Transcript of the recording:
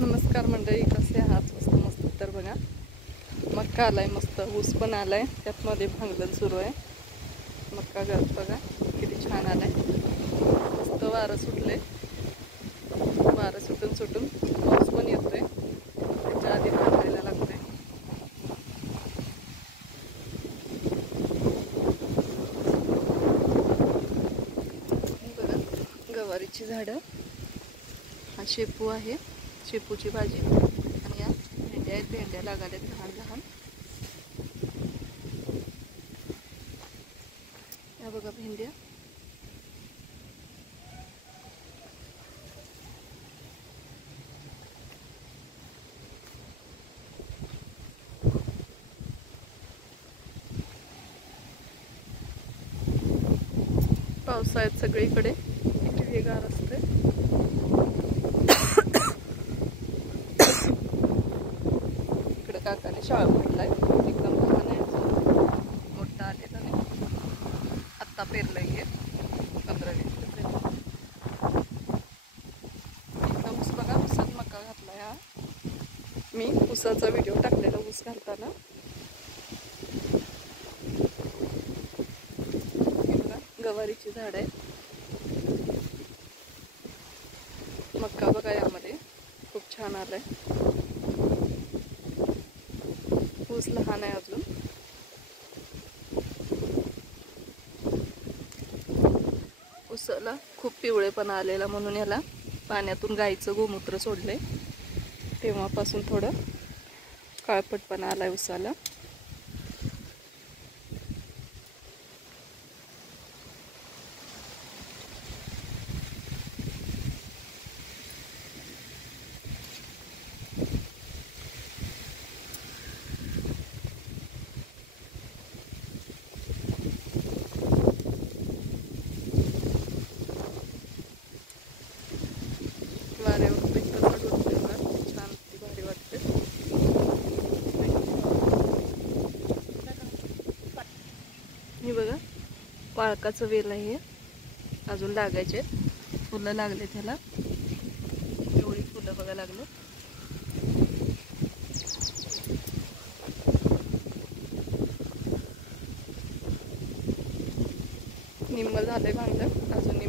नमस्कार मंडळी, कसे आहात? मस्त तर बघा, मक्का आलाय, मस्त ऊस पण आलाय, त्यात मध्ये भांगलन सुरू आहे. मक्का गळत बघा किती छान आलाय. मस्त वारं सुटले, वारं सुटून सुटून पाऊस पण येतोय. त्याच्या आधी भांगायला लागतोय. बघा गवारीची झाडं, हा शेपू आहे, शेपूची भाजी. आणि या भेंड्या आहेत, भेंड्या लागायला लहान लहान. या बघा भेंड्या. पावसाळ्यात सगळीकडे हिरवेगार असते. इकडे काकाने शाळा भरलाय, एकदम लहान आहे, मोठा आलेला नाही. आत्ता पेरलंय हे 15-20 दिवस. एकदम ऊस बघा, ऊसात मका घातलाय हा. मी ऊसाचा व्हिडिओ टाकलेला ऊस घालताना. गवारीची झाड आहे, मक्का बघा यामध्ये खूप छान आलाय. ऊस लहान आहे अजून. ऊसाला खूप पिवळेपणा आलेला, म्हणून याला पाण्यातून गाईचं गोमूत्र सोडले, तेव्हापासून थोडं काळपटपणा आलाय ऊसाला. वाऱ्यावर पिक कसं डोलते बघा, छान, ती भारी वाटते. हे बघा पाळकाचं वेल आहे, अजून लागायचे, फुलं लागले त्याला. एवढी फुलं बघा लागले. निम्म झालंय भांगलं, अजून